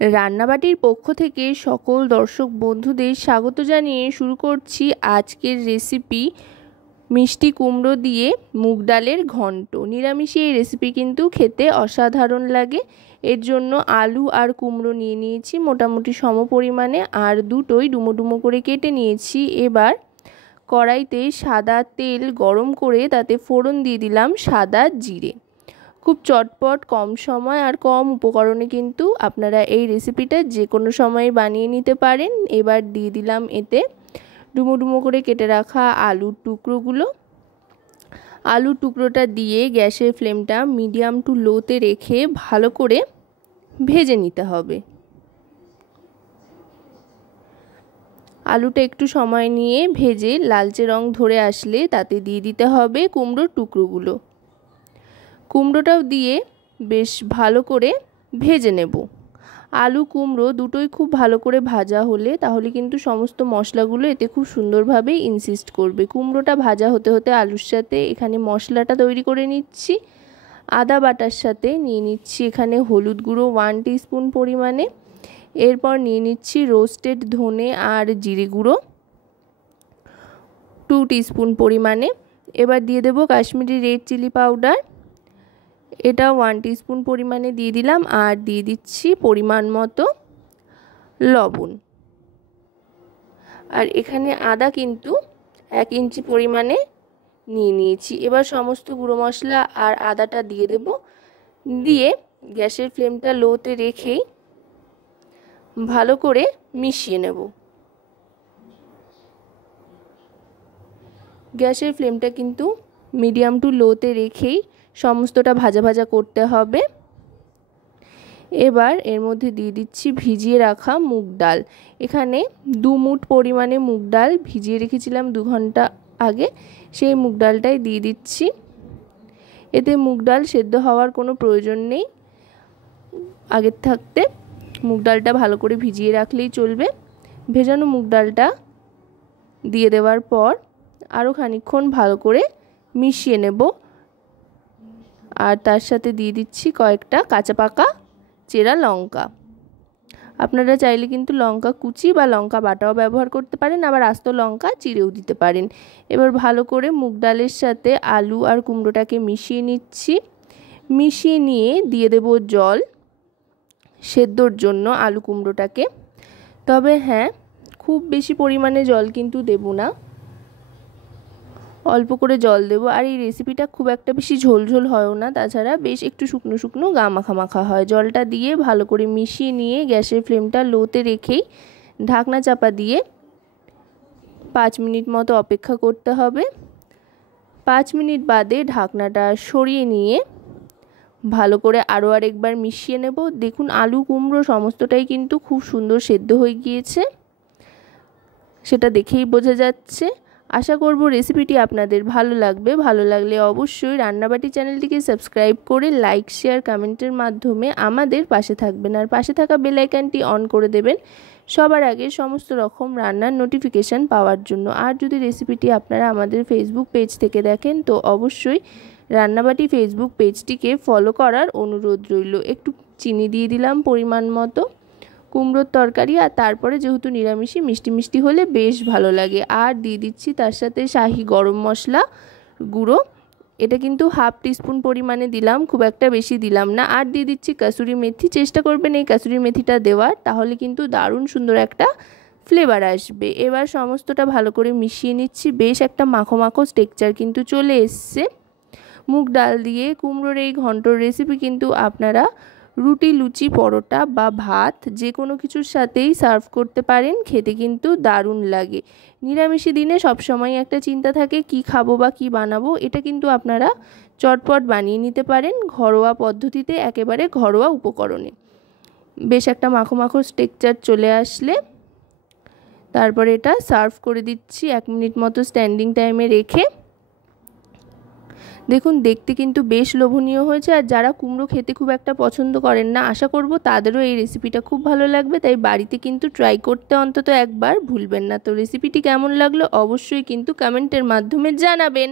রান্নাবাটির পক্ষ থেকে সকল দর্শক বন্ধুদের স্বাগত জানিয়ে শুরু করছি আজকের রেসিপি মিষ্টি কুমড়ো দিয়ে মুগ ডালের ঘন্ট। নিরামিষে এই রেসিপি কিন্তু খেতে অসাধারণ লাগে। এর জন্য আলু আর কুমড়ো নিয়ে নিয়েছি মোটামুটি সম পরিমাণে, আর দুটোই ডুমো ডুমো করে কেটে নিয়েছি। এবার কড়াইতে সাদা তেল গরম করে তাতে ফোড়ন দিয়ে দিলাম সাদা জিরে। খুব চটপট, কম সময় আর কম উপকরণে কিন্তু আপনারা এই রেসিপিটা যে কোনো সময় বানিয়ে নিতে পারেন। এবার দিয়ে দিলাম এতে ডুমো ডুমো করে কেটে রাখা আলুর টুকরোগুলো। আলুর টুকরোটা দিয়ে গ্যাসের ফ্লেমটা মিডিয়াম টু লোতে রেখে ভালো করে ভেজে নিতে হবে। আলুটা একটু সময় নিয়ে ভেজে লালচে রং ধরে আসলে তাতে দিয়ে দিতে হবে কুমড়োর টুকরোগুলো। কুমড়োটাও দিয়ে বেশ ভালো করে ভেজে নেব। আলু কুমড়ো দুটোই খুব ভালো করে ভাজা হলে তাহলে কিন্তু সমস্ত মশলাগুলো এতে খুব সুন্দরভাবে ইনসিস্ট করবে। কুমড়োটা ভাজা হতে হতে আলুর সাথে এখানে মশলাটা তৈরি করে নিচ্ছি। আদা বাটার সাথে নিয়ে নিচ্ছি এখানে হলুদ গুঁড়ো 1 টিস্পুন পরিমাণে। এরপর নিয়ে নিচ্ছি রোস্টেড ধনে আর জিরে গুঁড়ো 2 টিস্পুন পরিমাণে। এবার দিয়ে দেব কাশ্মীরি রেড চিলি পাউডার, এটা 1 টিস্পুন পরিমাণে দিয়ে দিলাম। আর দিয়ে দিচ্ছি পরিমাণ মতো লবণ। আর এখানে আদা কিন্তু 1 ইঞ্চি পরিমাণে নিয়ে নিয়েছি। এবার সমস্ত গুঁড়ো মশলা আর আদাটা দিয়ে দেব। দিয়ে গ্যাসের ফ্লেমটা লোতে রেখেই ভালো করে মিশিয়ে নেব। গ্যাসের ফ্লেমটা কিন্তু মিডিয়াম টু লোতে রেখেই সমস্তটা ভাজা ভাজা করতে হবে। এবার এর মধ্যে দিয়ে দিচ্ছি ভিজিয়ে রাখা মুগ ডাল। এখানে 2 মুঠ পরিমাণে মুগ ডাল ভিজিয়ে রেখেছিলাম 2 ঘন্টা আগে, সেই মুগ ডালটাই দিয়ে দিচ্ছি। এতে মুগ ডাল সেদ্ধ হওয়ার কোনো প্রয়োজন নেই, আগের থাকতে মুগ ডালটা ভালো করে ভিজিয়ে রাখলেই চলবে। ভেজানো মুগ ডালটা দিয়ে দেওয়ার পর আরও খানিকক্ষণ ভালো করে মিশিয়ে নেব। আর তার সাথে দিয়ে দিচ্ছি কয়েকটা কাঁচা পাকা চেরা লঙ্কা। আপনারা চাইলে কিন্তু লঙ্কা কুচি বা লঙ্কা বাটাও ব্যবহার করতে পারেন, আবার আস্ত লঙ্কা চিড়েও দিতে পারেন। এবার ভালো করে মুগ ডালের সাথে আলু আর কুমড়োটাকে মিশিয়ে নিচ্ছি। মিশিয়ে নিয়ে দিয়ে দেব জল সেদ্ধর জন্য আলু কুমড়োটাকে। তবে হ্যাঁ, খুব বেশি পরিমাণে জল কিন্তু দেব না, অল্প করে জল দেব। আর এই রেসিপিটা খুব একটা বেশি ঝোলঝোল হয়ও না, তাছাড়া বেশ একটু শুকনো শুকনো গা মাখা মাখা হয়। জলটা দিয়ে ভালো করে মিশিয়ে নিয়ে গ্যাসের ফ্লেমটা লোতে রেখেই ঢাকনা চাপা দিয়ে 5 মিনিট মতো অপেক্ষা করতে হবে। 5 মিনিট বাদে ঢাকনাটা সরিয়ে নিয়ে ভালো করে আরও আরেকবার মিশিয়ে নেব। দেখুন আলু কুমড়ো সমস্তটাই কিন্তু খুব সুন্দর সেদ্ধ হয়ে গিয়েছে, সেটা দেখেই বোঝা যাচ্ছে। আশা করব রেসিপিটি আপনাদের ভালো লাগবে। ভালো লাগলে অবশ্যই রান্নাবাটি চ্যানেলটিকে সাবস্ক্রাইব করে লাইক, শেয়ার, কমেন্টের মাধ্যমে আমাদের পাশে থাকবেন। আর পাশে থাকা বেল আইকনটি অন করে দেবেন সবার আগে সমস্ত রকম রান্নার নোটিফিকেশান পাওয়ার জন্য। আর যদি রেসিপিটি আপনারা আমাদের ফেসবুক পেজ থেকে দেখেন তো অবশ্যই রান্নাবাটি ফেসবুক পেজটিকে ফলো করার অনুরোধ রইল। একটু চিনি দিয়ে দিলাম পরিমাণ মতো। কুমড়োর তরকারি আর তারপরে যেহেতু নিরামিষই মিষ্টি মিষ্টি হলে বেশ ভালো লাগে। আর দিয়ে দিচ্ছি তার সাথে শাহি গরম মশলা গুঁড়ো, এটা কিন্তু 1/2 টিস্পুন পরিমাণে দিলাম, খুব একটা বেশি দিলাম না। আর দিয়ে দিচ্ছি কাসুরি মেথি। চেষ্টা করবেন এই কাসুরি মেথিটা দেওয়ার, তাহলে কিন্তু দারুণ সুন্দর একটা ফ্লেভার আসবে। এবার সমস্তটা ভালো করে মিশিয়ে নিচ্ছি। বেশ একটা মাখো মাখো টেক্সচার কিন্তু চলে এসছে। মুগ ডাল দিয়ে কুমড়োর এই ঘন্টর রেসিপি কিন্তু আপনারা রুটি, লুচি, পরোটা বা ভাত যে কোনো কিছুর সাথেই সার্ভ করতে পারেন, খেতে কিন্তু দারুণ লাগে। নিরামিষি দিনে সবসময় একটা চিন্তা থাকে কি খাবো বা কি বানাবো, এটা কিন্তু আপনারা চটপট বানিয়ে নিতে পারেন ঘরোয়া পদ্ধতিতে, একেবারে ঘরোয়া উপকরণে। বেশ একটা মাখো মাখো টেক্সচার চলে আসলে তারপরে এটা সার্ভ করে দিচ্ছি 1 মিনিট মতো স্ট্যান্ডিং টাইমে রেখে। দেখুন দেখতে কিন্তু বেশ লোভনীয় হয়েছে। আর যারা কুমড়ো খেতে খুব একটা পছন্দ করেন না, আশা করব তাদেরও এই রেসিপিটা খুব ভালো লাগবে। তাই বাড়িতে কিন্তু ট্রাই করতে অন্তত একবার ভুলবেন না। তো রেসিপিটি কেমন লাগলো অবশ্যই কিন্তু কমেন্টের মাধ্যমে জানাবেন।